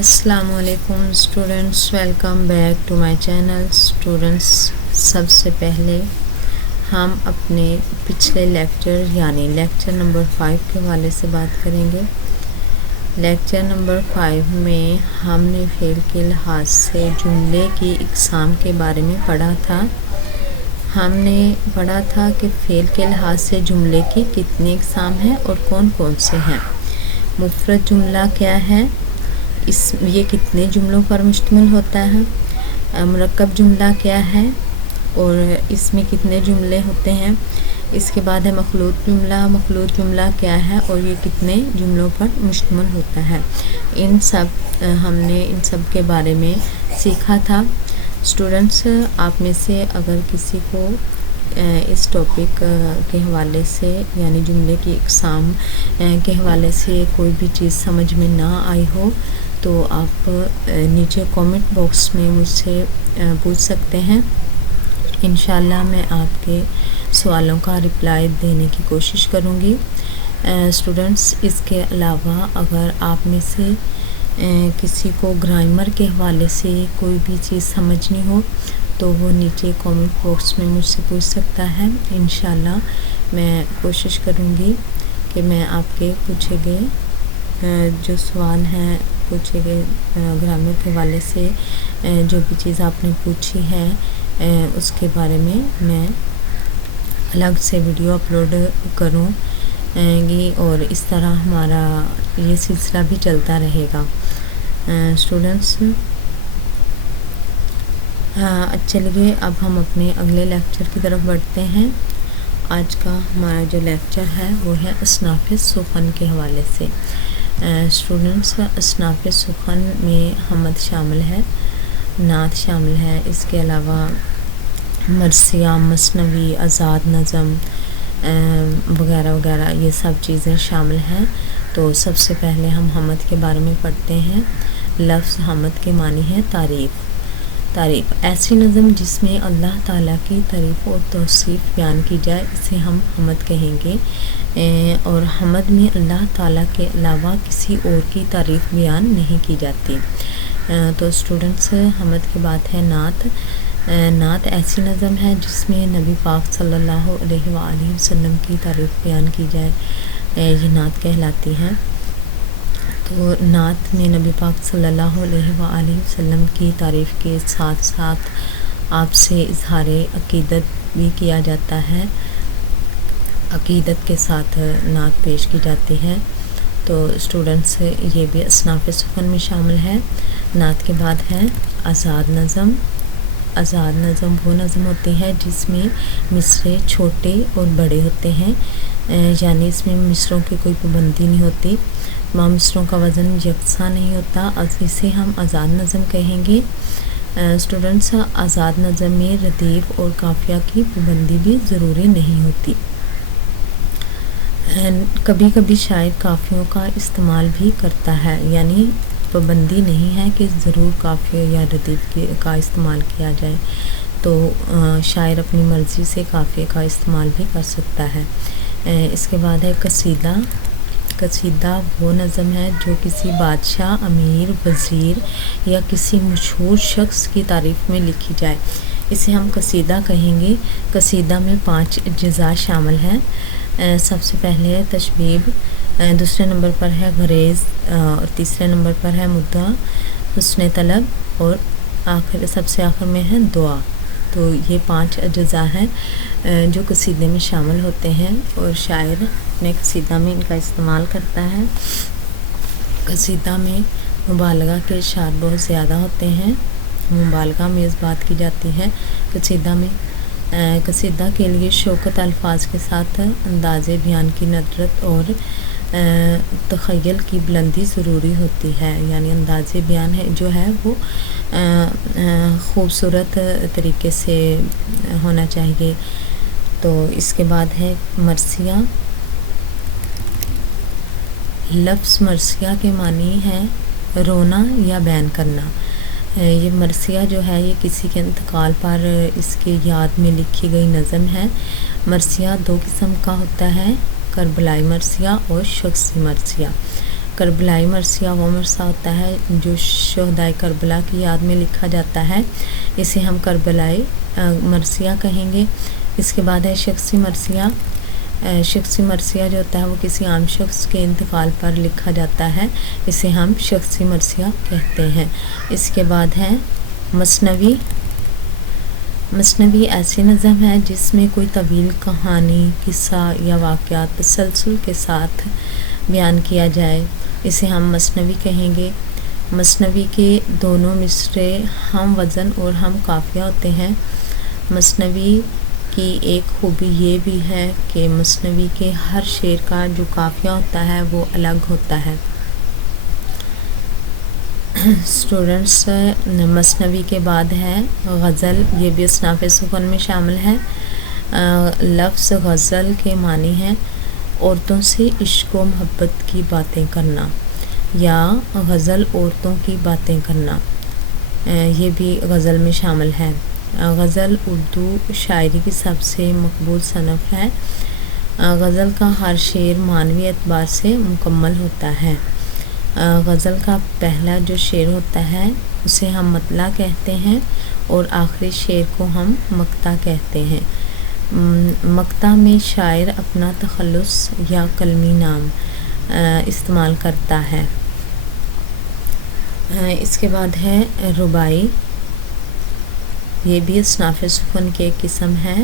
السلام علیکم students, welcome back to my channel students. سب سے پہلے ہم اپنے پچھلے لیکچر یعنی لیکچر نمبر 5 کے حوالے سے بات کریں گے۔ لیکچر نمبر 5 میں ہم نے فعل کے لحاظ سے جملے کی اقسام کے بارے میں پڑھا تھا۔ ہم نے پڑھا تھا کہ فعل کے لحاظ سے جملے کی کتنی اقسام ہیں اور کون کون سے ہیں۔ مفرد جملہ کیا ہے، یہ کتنے جملوں پر مشتمل ہوتا ہے۔ مرکب جملہ کیا ہے اور اس میں کتنے جملے ہوتے ہیں۔ اس کے بعد ہے مخلوط جملہ۔ مخلوط جملہ کیا ہے اور یہ کتنے جملوں پر مشتمل ہوتا ہے۔ ہم نے ان سب کے بارے میں سیکھا تھا۔ اسٹوڈنٹس، آپ میں سے اگر کسی کو اس ٹاپک کے حوالے سے یعنی جملے کی اقسام کے حوالے سے کوئی بھی چیز سمجھ میں نہ آئی ہو تو آپ نیچے کامنٹ باکس میں مجھ سے پوچھ سکتے ہیں۔ انشاءاللہ میں آپ کے سوالوں کا رپلائی دینے کی کوشش کروں گی۔ اسٹوڈنٹس، اس کے علاوہ اگر آپ میں سے کسی کو گرامر کے حوالے سے کوئی بھی چیز سمجھنی ہو تو وہ نیچے کامنٹ باکس میں مجھ سے پوچھ سکتا ہے۔ انشاءاللہ میں کوشش کروں گی کہ میں آپ کے پوچھے گئے جو سوال ہیں پوچھے گئے گرامر کے حوالے سے جو بھی چیز آپ نے پوچھی ہے اس کے بارے میں الگ سے ویڈیو اپلوڈ کروں گی اور اس طرح ہمارا یہ سلسلہ بھی چلتا رہے گا۔ اسٹوڈنٹس، چلیے اب ہم اپنے اگلے لیکچر کی طرف بڑھتے ہیں۔ آج کا ہمارا جو لیکچر ہے وہ ہے اصناف سخن کے حوالے سے۔ اسٹوڈنٹس، اصناف سخن میں حمد شامل ہے، نعت شامل ہے، اس کے علاوہ مرثیہ، مثنوی، آزاد نظم وغیرہ وغیرہ یہ سب چیزیں شامل ہیں۔ تو سب سے پہلے ہم حمد کے بارے میں پڑھتے ہیں۔ لفظ حمد کے معنی ہے تعریف۔ تعریف ایسی نظم جس میں اللہ تعالیٰ کی تعریف اور توصیف بیان کی جائے اسے ہم حمد کہیں گے، اور حمد میں اللہ تعالیٰ کے علاوہ کسی اور کی تعریف بیان نہیں کی جاتی۔ تو اسٹوڈنٹس، حمد کے بعد ہے نعت۔ نعت ایسی نظم ہے جس میں نبی پاک صلی اللہ علیہ وآلہ وسلم کی تعریف بیان کی جائے، یہ نعت کہلاتی ہے۔ تو نعت میں نبی پاک صلی اللہ علیہ وآلہ وسلم کی تعریف کے ساتھ ساتھ آپ سے اظہار عقیدت بھی کیا جاتا ہے، عقیدت کے ساتھ نعت پیش کی جاتی ہے۔ تو اسٹوڈنٹس، یہ بھی اصناف سخن میں شامل ہے۔ نعت کے بعد ہے آزاد نظم۔ آزاد نظم وہ نظم ہوتی ہے جس میں مصرعے چھوٹے اور بڑے ہوتے ہیں، یعنی اس میں مصروں کی کوئی پابندی نہیں ہوتی، تمام مصروں کا وزن یکساں نہیں ہوتا، اسے ہم آزاد نظم کہیں گے۔ اسٹوڈنٹس، آزاد نظم میں ردیف اور قافیہ کی پابندی بھی ضروری نہیں ہوتی۔ کبھی کبھی شاعر قافیوں کا استعمال بھی کرتا ہے، یعنی پابندی نہیں ہے کہ ضرور قافیہ یا ردیف کا استعمال کیا جائے، تو شاعر اپنی مرضی سے قافیے کا استعمال بھی کر سکتا ہے۔ اس کے بعد ہے قصیدہ۔ قصیدہ وہ نظم ہے جو کسی بادشاہ، امیر، وزیر یا کسی مشہور شخص کی تعریف میں لکھی جائے، اسے ہم قصیدہ کہیں گے۔ قصیدہ میں 5 اجزاء شامل ہیں۔ سب سے پہلے ہے تشبیب، دوسرے نمبر پر ہے غریض، اور تیسرے نمبر پر ہے مدعا، حسن طلب، اور سب سے آخر میں ہے دعا۔ تو یہ 5 اجزاء ہیں جو قصیدے میں شامل ہوتے ہیں اور شاعر اپنے قصیدہ میں ان کا استعمال کرتا ہے۔ قصیدہ میں مبالغہ کے اشعار بہت زیادہ ہوتے ہیں، مبالغہ میں اس بات کی جاتی ہے قصیدہ میں۔ قصیدہ کے لیے شوکت الفاظ کے ساتھ انداز بیان کی ندرت اور تخیل کی بلندی ضروری ہوتی ہے، یعنی انداز بیان جو ہے وہ خوبصورت طریقے سے ہونا چاہیے۔ تو اس کے بعد ہے مرثیہ۔ لفظ مرثیہ کے معنی ہے رونا یا بیان کرنا۔ یہ مرثیہ جو ہے یہ کسی کے انتقال پر اس کی یاد میں لکھی گئی نظم ہے۔ مرثیہ 2 قسم کا ہوتا ہے، کربلائی مرثیہ اور شخصی مرثیہ۔ کربلائی مرثیہ وہ مرثیہ ہوتا ہے جو شہدائے کربلا کی یاد میں لکھا جاتا ہے، اسے ہم کربلائی مرثیہ کہیں گے۔ اس کے بعد ہے شخصی مرثیہ۔ شخصی مرثیہ جو ہوتا ہے وہ کسی عام شخص کے انتقال پر لکھا جاتا ہے، اسے ہم شخصی مرثیہ کہتے ہیں۔ اس کے بعد ہے مثنوی۔ مثنوی ایسی نظم ہے جس میں کوئی طویل کہانی، قصہ یا واقعات تسلسل کے ساتھ بیان کیا جائے، اسے ہم مثنوی کہیں گے۔ مثنوی کے دونوں مصرعے ہم وزن اور ہم قافیہ ہوتے ہیں۔ مثنوی کی ایک خوبی یہ بھی ہے کہ مثنوی کے ہر شعر کا جو قافیہ ہوتا ہے وہ الگ ہوتا ہے۔ اسٹوڈنٹس، مثنوی کے بعد ہے غزل، یہ بھی اصناف سخن میں شامل ہے۔ لفظ غزل کے معنی ہیں عورتوں سے عشق و محبت کی باتیں کرنا، یا غزل عورتوں کی باتیں کرنا، یہ بھی غزل میں شامل ہے۔ غزل اردو شاعری کی سب سے مقبول صنف ہے۔ غزل کا ہر شعر معنوی اعتبار سے مکمل ہوتا ہے۔ غزل کا پہلا جو شعر ہوتا ہے اسے ہم مطلع کہتے ہیں اور آخری شعر کو ہم مقطع کہتے ہیں۔ مقطع میں شاعر اپنا تخلص یا کلمی نام استعمال کرتا ہے۔ اس کے بعد ہے رباعی، یہ بھی اصناف سخن کی ایک قسم ہے۔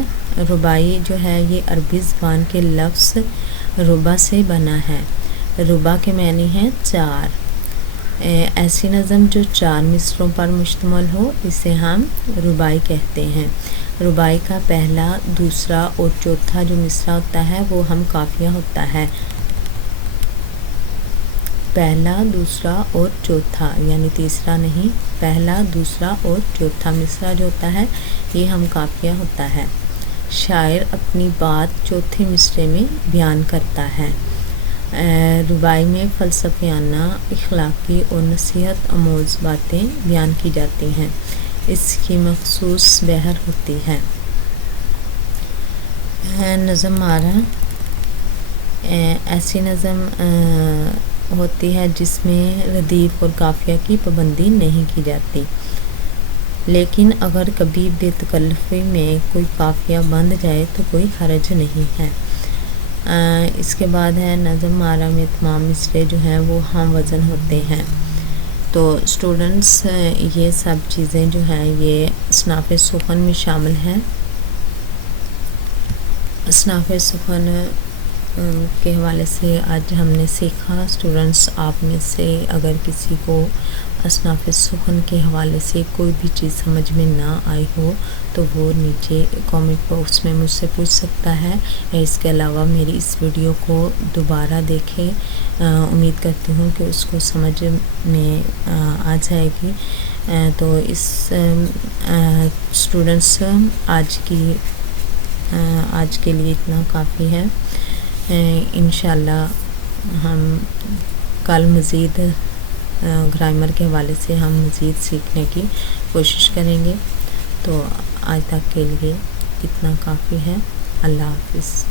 رباعی جو ہے یہ عربی زبان کے لفظ ربا سے بنا ہے۔ ربا کے معنی ہیں چار۔ ایسی نظم جو چار مصروں پر مشتمل ہو اسے ہم رباعی کہتے ہیں۔ رباعی کا پہلا، دوسرا اور چوتھا جو مصرع ہوتا ہے وہ ہم قافیہ ہوتا ہے۔ پہلا، دوسرا اور چوتھا، یعنی تیسرا نہیں، پہلا، دوسرا اور چوتھا مصرع جو ہوتا ہے یہ ہم قافیہ ہوتا ہے۔ شاعر اپنی بات چوتھے مصرعے میں بیان کرتا ہے۔ رباعی میں فلسفیانہ، اخلاقی اور نصیحت آموز باتیں بیان کی جاتی ہیں۔ اس کی مخصوص بحر ہوتی ہے۔ نظم مارا ایسی نظم ہوتی ہے جس میں ردیف اور قافیہ کی پابندی نہیں کی جاتی، لیکن اگر کبھی بے تکلفی میں کوئی قافیہ بند جائے تو کوئی حرج نہیں ہے۔ اس کے بعد ہے نظم مارا میں تمام مصرعے جو ہیں وہ ہم وزن ہوتے ہیں۔ تو اسٹوڈنٹس یہ سب چیزیں جو ہیں یہ اصناف سخن میں شامل ہیں۔ اصناف سخن کے حوالے سے آج ہم نے سیکھا۔ اسٹوڈنٹس آپ میں سے اگر کسی کو اصناف سخن کے حوالے سے کوئی بھی چیز سمجھ میں نہ آئی ہو تو وہ نیچے کامنٹ باکس میں مجھ سے پوچھ سکتا ہے۔ اس کے علاوہ میری اس ویڈیو کو دوبارہ دیکھیں، امید کرتی ہوں کہ اس کو سمجھ میں آ جائے گی۔ تو اس اسٹوڈنٹس آج کے لیے اتنا کافی ہے۔ انشاءاللہ ہم کل مزید گرامر کے حوالے سے ہم مزید سیکھنے کی کوشش کریں گے۔ تو آج تک کے لیے اتنا کافی ہے۔ اللہ حافظ۔